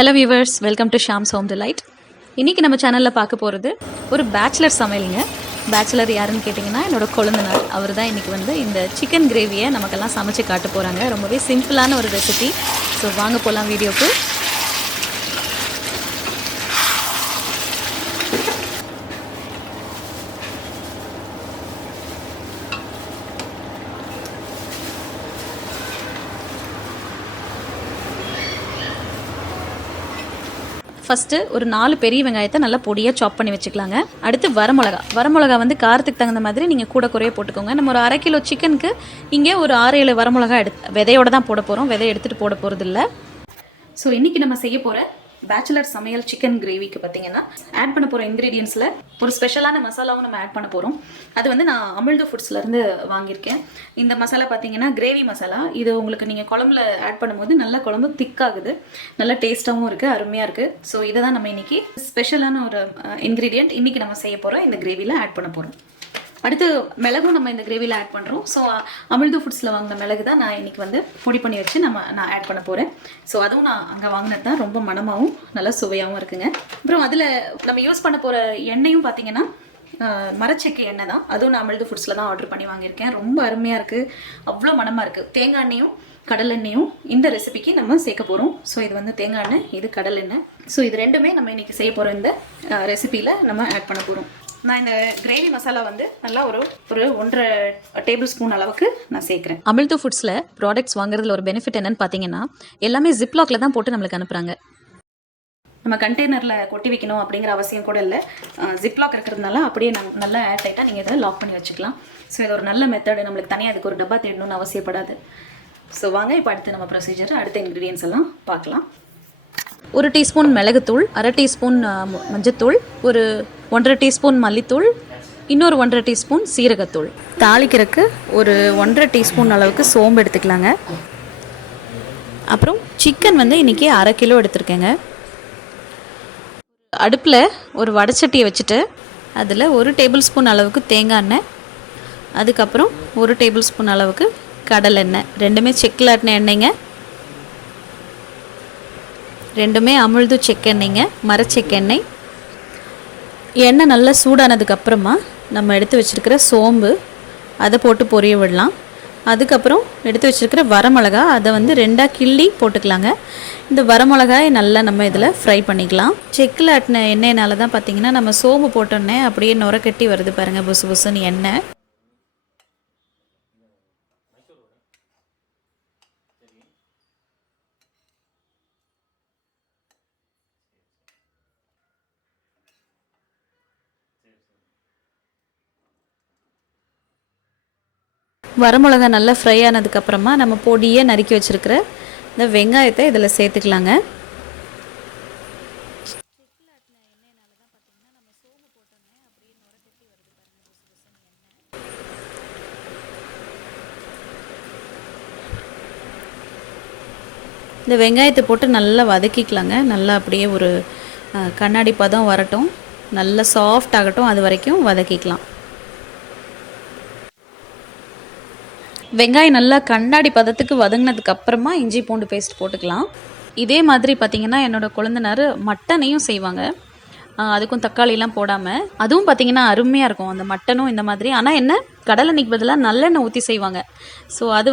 Hello viewers, welcome to Shams home delight. இன்றைக்கி நம்ம சேனலில் பார்க்க போகிறது ஒரு பேச்சுலர் சமையலுங்க. பேச்சுலர் யாருன்னு கேட்டிங்கன்னா என்னோட கொழுந்தனார். அவர் தான் இன்றைக்கி இந்த சிக்கன் கிரேவியை நமக்கெல்லாம் சமைச்சு காட்ட போகிறாங்க. ரொம்பவே சிம்பிளான ஒரு ரெசிபி. ஸோ வாங்க போகலாம் வீடியோக்கு. ஃபஸ்ட்டு ஒரு 4 பெரிய வெங்காயத்தை நல்லா பொடியாக சாப் பண்ணி வச்சுக்கலாங்க. அடுத்து வரமிளகா காரத்துக்கு தகுந்த மாதிரி நீங்கள் கூட குறைய போட்டுக்கோங்க. நம்ம ஒரு 1/2 கிலோ சிக்கனுக்கு இங்கே ஒரு 6-7 வரமிளகா விதையோடு தான் போட போகிறோம். விதையை எடுத்துகிட்டு போட போகிறது இல்லை. ஸோ இன்றைக்கி நம்ம செய்ய போகிற பேச்சுலர் சமையல் சிக்கன் கிரேவிக்கு பார்த்தீங்கன்னா ஆட் பண்ண போகிற இன்க்ரீடியன்ஸில் ஒரு ஸ்பெஷலான மசாலாவும் நம்ம ஆட் பண்ண போகிறோம். அது நான் அமிழ்து ஃபுட்ஸ்லேருந்து வாங்கியிருக்கேன். இந்த மசாலா பார்த்தீங்கன்னா கிரேவி மசாலா. இது உங்களுக்கு நீங்கள் குழம்புல ஆட் பண்ணும்போது நல்ல குழம்பு திக்காகுது, நல்ல டேஸ்ட்டாகவும் இருக்குது, அருமையாக இருக்குது. ஸோ இதை தான் நம்ம இன்றைக்கி ஸ்பெஷலான ஒரு இன்க்ரீடியன்ட் இன்றைக்கி நம்ம செய்ய போகிறோம். இந்த கிரேவியில் ஆட் பண்ண போகிறோம். அடுத்து மிளகும் நம்ம இந்த கிரேவியில் ஆட் பண்ணுறோம். ஸோ அமிழ்து ஃபுட்ஸில் வாங்கின மிளகு தான் நான் இன்றைக்கி பொடி பண்ணி வச்சு நான் ஆட் பண்ண போகிறேன். ஸோ அதுவும் நான் அங்கே வாங்கினது தான். ரொம்ப மணமாகவும் நல்லா சுவையாகவும் இருக்குங்க. அப்புறம் அதில் நம்ம யூஸ் பண்ண போகிற எண்ணெயும் பார்த்தீங்கன்னா மரச்செக்கு எண்ணெய் தான். அதுவும் நான் அமிழ்து ஃபுட்ஸில் தான் ஆர்டர் பண்ணி வாங்கியிருக்கேன். ரொம்ப அருமையாக இருக்குது, அவ்வளோ மணமாக இருக்குது. தேங்காய் எண்ணெயும் கடலெண்ணெயும் இந்த ரெசிபிக்கு நம்ம சேர்க்க போகிறோம். ஸோ இது தேங்காய் எண்ணெய், இது கடலெண்ணெய். ஸோ இது ரெண்டுமே நம்ம இன்றைக்கி செய்ய போகிற இந்த ரெசிபியில் நம்ம ஆட் பண்ண போகிறோம். நான் இந்த கிரேவி மசாலா நல்லா ஒரு 1.5 டேபிள் ஸ்பூன் அளவுக்கு நான் சேர்க்குறேன். அமிழ்து ஃபுட்ஸில் ப்ராடக்ட்ஸ் வாங்குறதுல ஒரு பெனிஃபிட் என்னன்னு பார்த்தீங்கன்னா எல்லாமே ஜிப்லாக்ல தான் போட்டு நம்மளுக்கு அனுப்புகிறாங்க. நம்ம கண்டெய்னரில் கொட்டி வைக்கணும் அப்படிங்கிற அவசியம் கூட இல்லை. ஜிப்லாக் இருக்கிறதுனால அப்படியே நல்லா ஏர் டைட்டாக நீங்கள் இதை லாக் பண்ணி வச்சுக்கலாம். ஸோ இது ஒரு நல்ல மெத்தடு. நம்மளுக்கு தனியாக அதுக்கு ஒரு டப்பா தேடணும்னு அவசியப்படாது. ஸோ வாங்க இப்போ அடுத்து நம்ம ப்ரொசீஜர், அடுத்த இன்க்ரீடியன்ஸ் எல்லாம் பார்க்கலாம். 1 டீஸ்பூன் மிளகுத்தூள், 1/2 டீஸ்பூன் மஞ்சத்தூள், ஒரு 1.5 டீஸ்பூன் மல்லித்தூள், இன்னொரு 1.5 டீஸ்பூன் சீரகத்தூள். தாளிக்கிறதுக்கு ஒரு 1.5 டீஸ்பூன் அளவுக்கு சோம்பு எடுத்துக்கலாங்க. அப்புறம் சிக்கன் இன்றைக்கி 1/2 கிலோ எடுத்துருக்கேங்க. அடுப்பில் ஒரு வடைச்சட்டியை வச்சுட்டு அதில் 1 டேபிள் ஸ்பூன் அளவுக்கு தேங்காய் எண்ணெய், அதுக்கப்புறம் 1 டேபிள் ஸ்பூன் அளவுக்கு கடலெண்ணெய். ரெண்டுமே செக்கில் ஆட்டின எண்ணெய்ங்க. ரெண்டுமே அமிழ்து செக்கெண்ணெய்ங்க, மரச்செக்கெண்ணெய். எண்ணெய் நல்லா சூடானதுக்கப்புறமா நம்ம எடுத்து வச்சுருக்கிற சோம்பு அதை போட்டு பொரிய விடலாம். அதுக்கப்புறம் எடுத்து வச்சுருக்கிற வரமிளகா அதை 2ஆக கிள்ளி போட்டுக்கலாங்க. இந்த வரமிளகாயை நல்லா நம்ம இதில் ஃப்ரை பண்ணிக்கலாம். செக்கில் ஆட்டின எண்ணெயினால தான் பார்த்திங்கன்னா நம்ம சோம்பு போட்டோன்னே அப்படியே நுரக்கட்டி வருது பாருங்கள், புசு புசுன்னு எண்ணெய். வரமிளகா நல்லா ஃப்ரை ஆனதுக்கப்புறமா நம்ம பொடியை நறுக்கி வச்சுருக்கிற இந்த வெங்காயத்தை இதில் சேர்த்துக்கலாங்க. இந்த வெங்காயத்தை போட்டு நல்லா வதக்கிக்கலாங்க. நல்லா அப்படியே ஒரு கண்ணாடி பதம் வரட்டும், நல்லா சாஃப்ட் ஆகட்டும், அது வரைக்கும் வதக்கிக்கலாம். வெங்காயம் நல்லா கண்ணாடி பதத்துக்கு வதங்கினதுக்கு அப்புறமா இஞ்சி பூண்டு பேஸ்ட் போட்டுக்கலாம். இதே மாதிரி பார்த்திங்கன்னா என்னோடய குழந்தனார் மட்டனையும் செய்வாங்க. அதுக்கும் தக்காளிலாம் போடாமல், அதுவும் பார்த்திங்கன்னா அருமையாக இருக்கும் அந்த மட்டனும் இந்த மாதிரி. ஆனால் என்ன, கடலெண்ணெய்க்கு பதிலாக நல்லெண்ணெய் ஊற்றி செய்வாங்க. ஸோ அது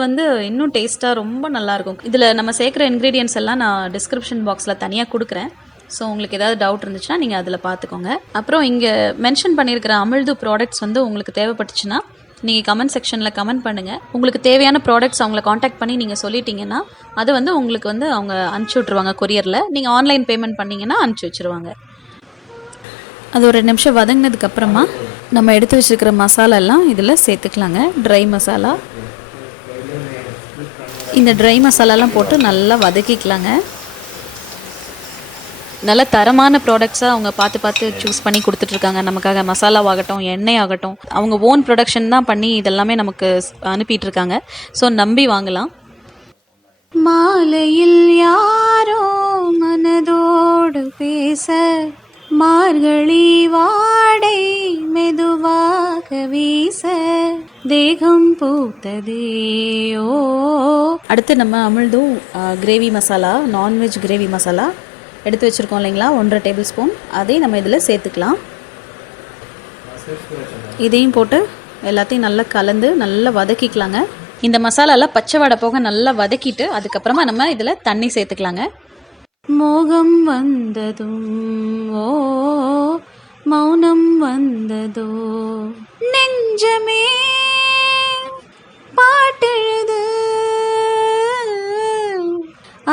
இன்னும் டேஸ்ட்டாக ரொம்ப நல்லாயிருக்கும். இதில் நம்ம சேர்க்குற இன்க்ரீடியன்ஸ் எல்லாம் நான் டிஸ்கிரிப்ஷன் பாக்ஸில் தனியாக கொடுக்குறேன். ஸோ உங்களுக்கு ஏதாவது டவுட் இருந்துச்சுன்னா நீங்கள் அதில் பார்த்துக்கோங்க. அப்புறம் இங்கே மென்ஷன் பண்ணியிருக்கிற அமிழ்து ப்ராடக்ட்ஸ் உங்களுக்கு தேவைப்பட்டுச்சுன்னா நீங்கள் கமெண்ட் செக்ஷனில் கமெண்ட் பண்ணுங்கள். உங்களுக்கு தேவையான ப்ராடக்ட்ஸ் அவங்கள காண்டாக்ட் பண்ணி நீங்கள் சொல்லிட்டீங்கன்னா அதை உங்களுக்கு அவங்க அனுப்பிச்சி விட்ருவாங்க கொரியரில். நீங்கள் ஆன்லைன் பேமெண்ட் பண்ணிங்கன்னா அனுப்பிச்சி வச்சுருவாங்க. அது ஒரு 2 நிமிஷம் வதங்கினதுக்கப்புறமா நம்ம எடுத்து வச்சுருக்கிற மசாலாலாம் இதில் சேர்த்துக்கலாங்க. ட்ரை மசாலா, இந்த ட்ரை மசாலாலாம் போட்டு நல்லா வதக்கிக்கலாங்க. நல்ல தரமான ப்ராடக்ட்ஸாக அவங்க பார்த்து சூஸ் பண்ணி கொடுத்துட்ருக்காங்க நமக்காக. மசாலாவாகட்டும், எண்ணெய் ஆகட்டும், அவங்க ஓன் ப்ரொடக்ஷன் தான் பண்ணி இதெல்லாமே நமக்கு அனுப்பிட்டுருக்காங்க. ஸோ நம்பி வாங்கலாம். மாலையில் யாரோ மனதோடு பேச, மார்கழி வாடை மெதுவாக வீச, தேகம் பூத்ததேயோ. அடுத்து நம்ம Amizhthu gravy masala, non veg gravy masala எடுத்து வச்சுருக்கோம் இல்லைங்களா, 1.5 டேபிள் ஸ்பூன், அதையும் நம்ம இதில் சேர்த்துக்கலாம். இதையும் போட்டு எல்லாத்தையும் நல்லா கலந்து நல்லா வதக்கிக்கலாங்க. இந்த மசாலாலாம் பச்சை வாடை போக நல்லா வதக்கிட்டு அதுக்கப்புறமா நம்ம இதில் தண்ணி சேர்த்துக்கலாங்க. மோகம் வந்ததும் ஓ மௌனம் வந்ததோ நெஞ்சமே பாட்டெழுது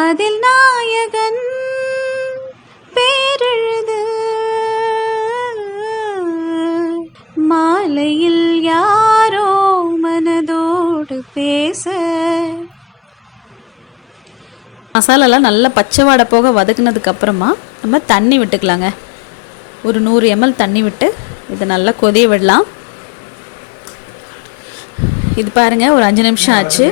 அதில் நாயகன் பேரெழுது மாலையில் யாரோ மனதோடு பேச. மசாலாலாம் நல்லா பச்சை வாடை போக வதக்குனதுக்கு அப்புறமா நம்ம தண்ணி விட்டுக்கலாங்க. ஒரு 100 ml தண்ணி விட்டு இதை நல்லா கொதிய விடலாம். இது பாருங்க, ஒரு 5 நிமிஷம் ஆச்சு.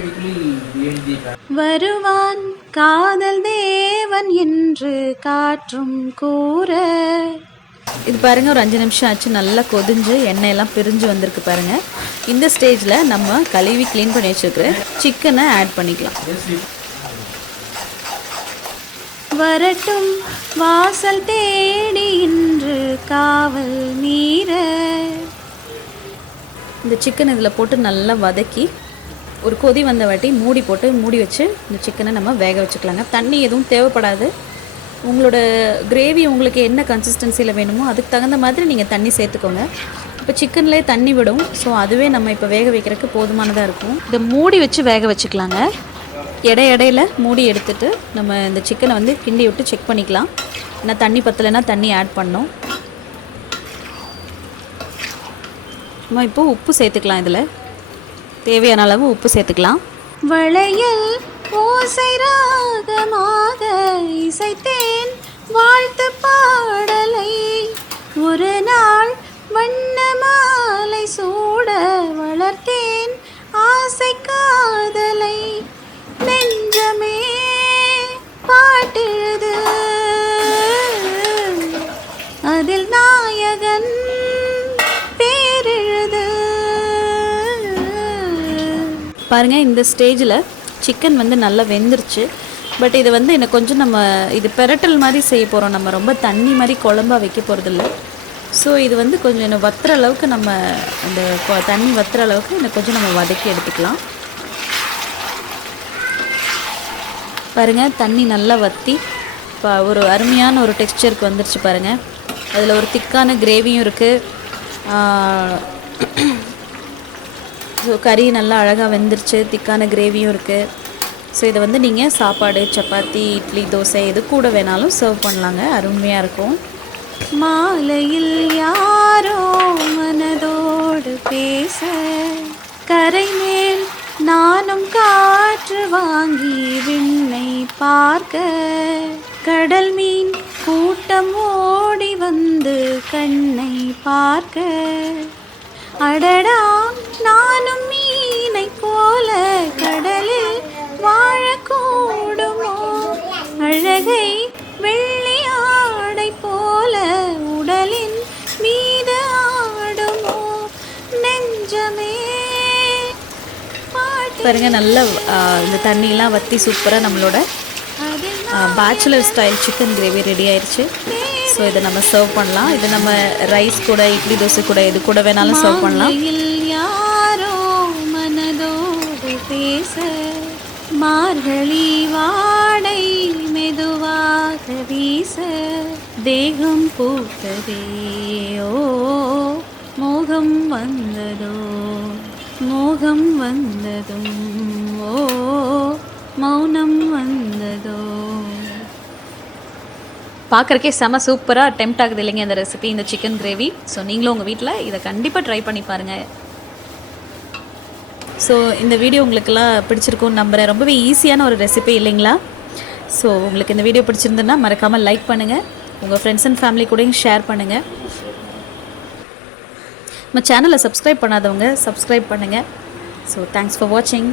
வருவான் காதல் தேவன் என்று காற்றும் கூற. இது பாருங்க, ஒரு 5 நிமிஷம் ஆச்சு. நல்லா கொதிஞ்சு எண்ணெயெல்லாம் பிரிஞ்சு வந்திருக்கு பாருங்க. இந்த ஸ்டேஜில் நம்ம கழுவி க்ளீன் பண்ணி வச்சுருக்கிற சிக்கனை ஆட் பண்ணிக்கலாம். வரட்டும் வாசல் தேடி இன்று காவல் மீற. இந்த சிக்கன் இதில் போட்டு நல்லா வதக்கி ஒரு கொதி வந்த வாட்டி மூடி போட்டு மூடி வச்சு இந்த சிக்கனை நம்ம வேக வச்சுக்கலாங்க. தண்ணி எதுவும் தேவைப்படாது. உங்களோட கிரேவி உங்களுக்கு என்ன கன்சிஸ்டன்சியில் வேணுமோ அதுக்கு தகுந்த மாதிரி நீங்கள் தண்ணி சேர்த்துக்கோங்க. இப்போ சிக்கன்லேயே தண்ணி விடும். ஸோ அதுவே நம்ம இப்போ வேக வைக்கிறதுக்கு போதுமானதாக இருக்கும். இதை மூடி வச்சு வேக வச்சுக்கலாங்க. இடையில மூடி எடுத்துட்டு நம்ம இந்த சிக்கனை வந்து கிண்டி விட்டு செக் பண்ணிக்கலாம். ஏன்னா தண்ணி பத்தலைன்னா தண்ணி ஆட் பண்ணோம். நம்ம இப்போ உப்பு சேர்த்துக்கலாம். இதில் தேவையான அளவு உப்பு சேர்த்துக்கலாம். வளையல் ஓசை ராகமாக இசைத்தேன் வாழ்த்து பாடலை, ஒரு நாள் வண்ண மாலை சூட வளர்த்தேன் ஆசை காதலை, நெஞ்சமே பாட்டெழுது அதில் நாயகன் பேரெழுது. பாருங்க, இந்த ஸ்டேஜில் சிக்கன் வந்து நல்லா வெந்துருச்சு. பட் இது வந்து இன்னும் கொஞ்சம் நம்ம இது பெரட்டல் மாதிரி செய்ய போகிறோம். நம்ம ரொம்ப தண்ணி மாதிரி குழம்பா வைக்க போகிறதில்ல. ஸோ இது வந்து கொஞ்சம் இன்னும் வத்துற அளவுக்கு நம்ம அந்த தண்ணி வத்துற அளவுக்கு இன்னும் கொஞ்சம் நம்ம வதக்கி எடுத்துக்கலாம். பாருங்கள், தண்ணி நல்லா வற்றி இப்போ ஒரு அருமையான ஒரு டெக்ஸ்சருக்கு வந்துருச்சு பாருங்கள். அதில் ஒரு திக்கான கிரேவியும் இருக்குது. ஸோ கறி நல்லா அழகாக வெந்துருச்சு, திக்கான கிரேவியும் இருக்குது. ஸோ இதை வந்து நீங்கள் சாப்பாடு, சப்பாத்தி, இட்லி, தோசை எது கூட வேணாலும் சர்வ் பண்ணலாங்க. அருமையாக இருக்கும். மாலையில் யாரோ மனதோடு பேச, கரை மேல் நானும் காற்று வாங்கி விண்ணை பார்க்க, கடல் மீன் கூட்டம் ஓடி வந்து கண்ணை பார்க்க, அடடா நானும் மீனை போல கடலில் வாழக்கூடுமோ, அழகை வெள்ளி ஆடை போல உடலின் மீது ஆடுமோ, நெஞ்சமே. பாருங்க, நல்லா இந்த தண்ணியெலாம் வற்றி சூப்பராக நம்மளோட bachelor style chicken gravy ready ஆயிடுச்சு. ஸோ இதை நம்ம சர்வ் பண்ணலாம். இதை நம்ம ரைஸ் கூட, இட்லி, தோசை கூட எது கூட வேணாலும் சர்வ் பண்ணலாம். யாரோ மனதோடு பேச, மார்கழி வாடை மெதுவாக வீச, தேகம் பூத்ததே ஓ மோகம் வந்ததோ, மோகம் வந்ததும் ஓ மௌனம் வந்ததோ. பார்க்குறக்கே செம சூப்பராக டெம்ட் ஆகுது இல்லைங்க இந்த ரெசிபி, இந்த சிக்கன் கிரேவி. ஸோ நீங்களும் உங்கள் வீட்டில் இதை கண்டிப்பாக ட்ரை பண்ணி பாருங்கள். ஸோ இந்த வீடியோ உங்களுக்கெல்லாம் பிடிச்சிருக்கும்னு நம்புகிறேன். ரொம்பவே ஈஸியான ஒரு ரெசிபி இல்லைங்களா? ஸோ உங்களுக்கு இந்த வீடியோ பிடிச்சிருந்துன்னா மறக்காமல் லைக் பண்ணுங்கள், உங்கள் ஃப்ரெண்ட்ஸ் அண்ட் ஃபேமிலி கூடயும் ஷேர் பண்ணுங்கள். நம்ம சேனலை சப்ஸ்கிரைப் பண்ணாதவங்க சப்ஸ்கிரைப் பண்ணுங்கள். ஸோ தேங்க்ஸ் ஃபார் வாட்சிங்.